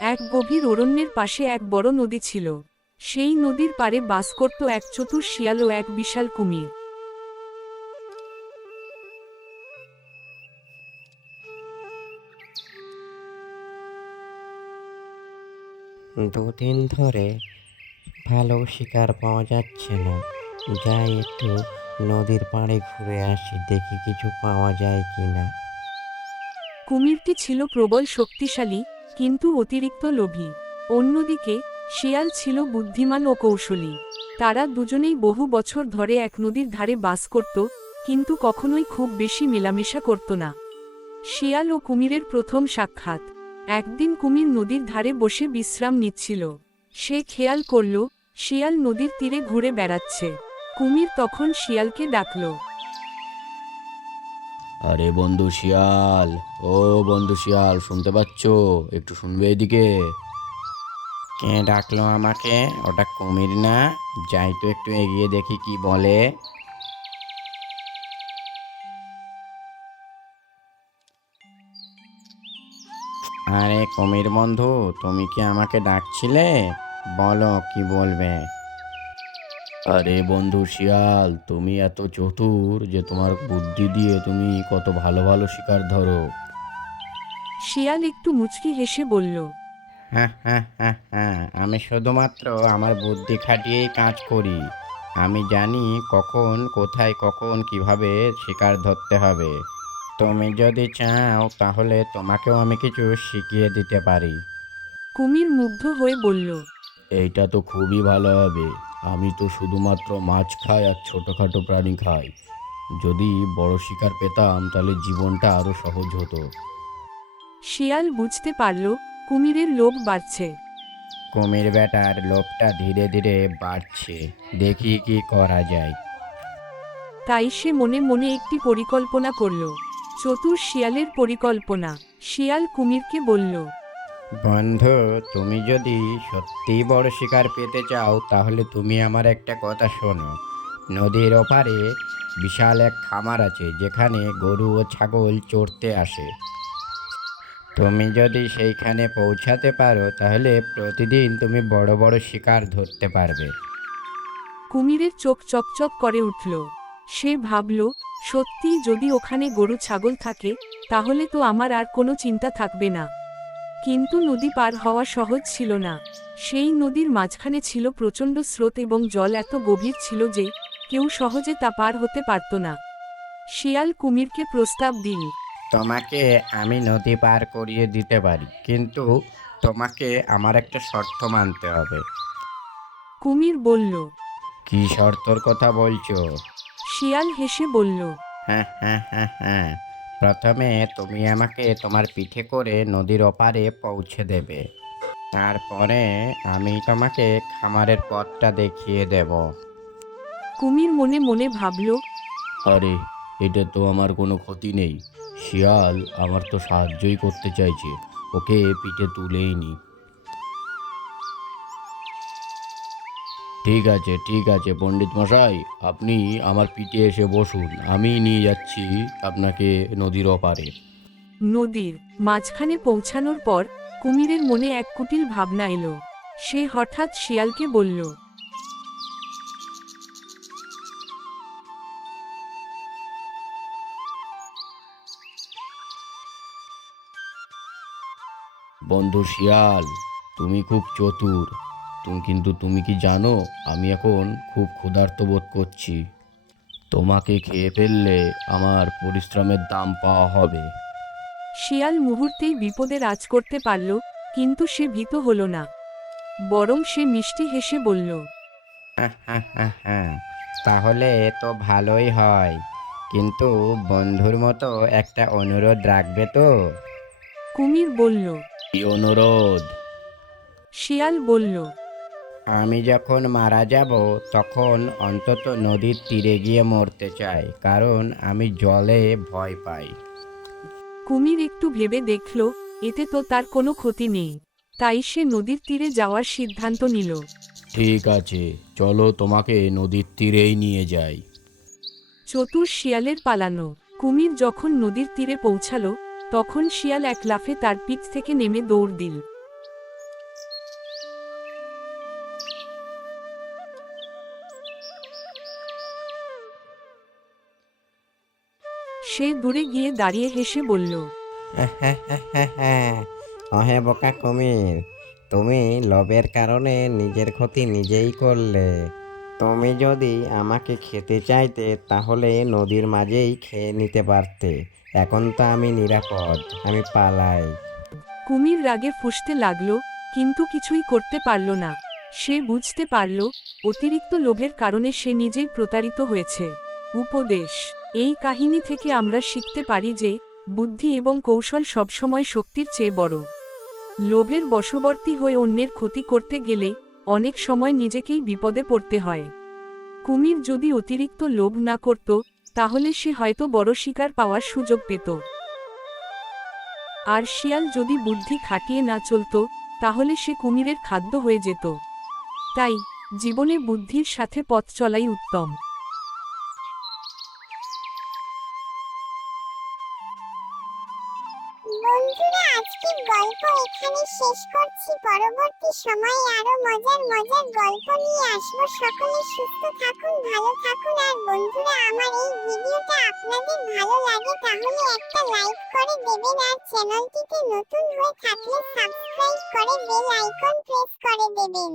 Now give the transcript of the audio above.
এক গভীর অরণ্যের পাশে এক বড় নদী ছিল। সেই নদীর পাড়ে বাস করত এক চতুর শিয়াল ও এক বিশাল কুমির। দুদিন ধরে ভালো শিকার পাওয়া যাচ্ছে না। যাই একটু নদীর পাড়ে ঘুরে আসি, দেখি কিছু পাওয়া যায় কিনা। কুমিরটি ছিল প্রবল শক্তিশালী, কিন্তু অতিরিক্ত লোভী। অন্যদিকে শিয়াল ছিল বুদ্ধিমান ও কৌশলী। তারা দুজনেই বহু বছর ধরে এক নদীর ধারে বাস করত, কিন্তু কখনোই খুব বেশি মেলামেশা করত না। শিয়াল ও কুমিরের প্রথম সাক্ষাৎ। একদিন কুমির নদীর ধারে বসে বিশ্রাম নিচ্ছিল। সে খেয়াল করল শিয়াল নদীর তীরে ঘুরে বেড়াচ্ছে। কুমির তখন শিয়ালকে ডাকল। আরে বন্ধু শিয়াল, ও বন্ধু শিয়াল, শুনতে পাচ্ছ? একটু শুনবে এদিকে। কে ডাকলো আমাকে? ওটা কুমির না? যাই তো একটু এগিয়ে দেখি কি বলে। আরে কুমির বন্ধু, তুমি কি আমাকে ডাকছিলে? বলো কি বলবে। আরে বন্ধু শিয়াল, তুমি এত চতুর যে তোমার বুদ্ধি দিয়ে তুমি কত ভালো ভালো শিকার ধরো। শিয়াল একটু মুচকি হেসে বলল। হ্যাঁ হ্যাঁ হ্যাঁ হ্যাঁ, আমি শুধুমাত্র আমার বুদ্ধি খাটিয়েই কাজ করি। আমি জানি কখন কোথায় কখন কিভাবে শিকার ধরতে হবে। তুমি যদি চাও তাহলে তোমাকেও আমি কিছু শিখিয়ে দিতে পারি। কুমির মুগ্ধ হয়ে বলল। এইটা তো খুবই ভালো হবে। আমি তো শুধুমাত্র মাছ খাই আর ছোটোখাটো প্রাণী খাই। যদি বড় শিকার পেতাম তাহলে জীবনটা আরো সহজ হতো। শিয়াল বুঝতে পারল কুমিরের লোভ বাড়ছে। কুমির বেটার লোভটা ধীরে ধীরে বাড়ছে, দেখি কি করা যায়। তাই সে মনে মনে একটি পরিকল্পনা করল। চতুর শিয়ালের পরিকল্পনা। শিয়াল কুমিরকে বলল। বন্ধু, তুমি যদি সত্যিই বড় শিকার পেতে চাও তাহলে তুমি আমার একটা কথা শোনো। নদীর ওপারে বিশাল এক খামার আছে যেখানে গরু ও ছাগল চড়তে আসে। তুমি যদি সেইখানে পৌঁছাতে পারো তাহলে প্রতিদিন তুমি বড় বড় শিকার ধরতে পারবে। কুমিরের চোখ চকচক করে উঠল। সে ভাবল, সত্যি যদি ওখানে গরু ছাগল থাকে, তাহলে তো আমার আর কোনো চিন্তা থাকবে না। কিন্তু নদী পার হওয়া সহজ ছিল না। সেই নদীর মাঝখানে ছিল প্রচণ্ড স্রোত এবং জল এত গভীর ছিল যে কেউ সহজে তা পার হতে পারত না। শিয়াল কুমিরকে প্রস্তাব দিল। তোমাকে আমি নদী পার করিয়ে দিতে পারি, কিন্তু তোমাকে আমার একটা শর্ত মানতে হবে। কুমির বলল। কি শর্তর কথা বলছো? শিয়াল হেসে বলল। হ্যাঁ হ্যাঁ হ্যাঁ হ্যাঁ, প্রথমে তুমি আমাকে তোমার পিঠে করে নদীর ওপারে পৌঁছে দেবে। তারপরে আমি তোমাকে খামারের পথটা দেখিয়ে দেব। কুমির মনে মনে ভাবল। আরে, এটা তো আমার কোনো ক্ষতি নেই। শিয়াল আমার তো সাহায্যই করতে চাইছে, ওকে পিঠে তুলেই নি। ঠিক আছে পণ্ডিত মশাই, আপনি আমার পিঠে এসে বসুন, আমি নিয়ে যাচ্ছি আপনাকে নদীর ওপারে। নদীর মাঝখানে পৌঁছানোর পর কুমিরের মনে এক কুটিল ভাবনা এলো। সে হঠাৎ শিয়ালকে বলল। বন্ধু শিয়াল, তুমি খুব চতুর। তুমি কি জানো, আমি এখন খুব ক্ষুধার্ত বোধ করছি। তোমাকে খেয়ে ফেললে আমার পরিশ্রমের দাম পাওয়া হবে। শিয়াল মুহূর্তেই বিপদে রাজ করতে পারল, কিন্তু সে ভীত হল না। বরং সে মিষ্টি হেসে বলল। হ্যাঁ হ্যাঁ হ্যাঁ হ্যাঁ, তাহলে তো ভালোই হয়, কিন্তু বন্ধুর মতো একটা অনুরোধ রাখবে তো? কুমির বলল। কি অনুরোধ? শিয়াল বলল। আমি যখন মারা যাব তখন অন্তত নদীর তীরে গিয়ে মরতে চাই, কারণ আমি জলে ভয় পাই। কুমির একটু ভেবে দেখল, এতে তো তার কোনো ক্ষতি নেই। তাই সে নদীর তীরে যাওয়ার সিদ্ধান্ত নিল। ঠিক আছে, চলো তোমাকে নদীর তীরেই নিয়ে যাই। চতুর শিয়ালের পালানো। কুমির যখন নদীর তীরে পৌঁছালো, তখন শিয়াল এক লাফে তার পিঠ থেকে নেমে দৌড় দিল। সে দূরে গিয়ে দাঁড়িয়ে হেসে বলল, অহে বোকা কুমির, তুমি লোভের কারণে নিজের ক্ষতি নিজেই করলে। তুমি যদি আমাকে খেতে চাইতে তাহলে নদীর মাঝেই খেয়ে নিতে পারতে। এখন তো আমি নিরাপদ, আমি পালাই। কুমির রাগে ফুঁসতে লাগলো, কিন্তু কিছুই করতে পারল না। সে বুঝতে পারল, অতিরিক্ত লোভের কারণে সে নিজেই প্রতারিত হয়েছে। উপদেশ: এই কাহিনী থেকে আমরা শিখতে পারি যে, বুদ্ধি এবং কৌশল সবসময় শক্তির চেয়ে বড়। লোভের বশবর্তী হয়ে অন্যের ক্ষতি করতে গেলে অনেক সময় নিজেকেই বিপদে পড়তে হয়। কুমির যদি অতিরিক্ত লোভ না করত, তাহলে সে হয়তো বড় শিকার পাওয়ার সুযোগ পেত। আর শিয়াল যদি বুদ্ধি খাটিয়ে না চলত, তাহলে সে কুমিরের খাদ্য হয়ে যেত। তাই জীবনে বুদ্ধির সাথে পথ চলাই উত্তম। বন্ধুরা, আজকের গল্প এখানে শেষ করছি। পরবর্তী সময়ে আরো মজার মজার গল্প নিয়ে আসবো। সকলে সুস্থ থাকুন, ভালো থাকুন। আর বন্ধুরা, আমার এই ভিডিওটা আপনাদের ভালো লাগে তাহলে একটা লাইক করে দেবেন, আর চ্যানেলটিতে নতুন হয়ে থাকলে সাবস্ক্রাইব করে বেল আইকন প্রেস করে দেবেন।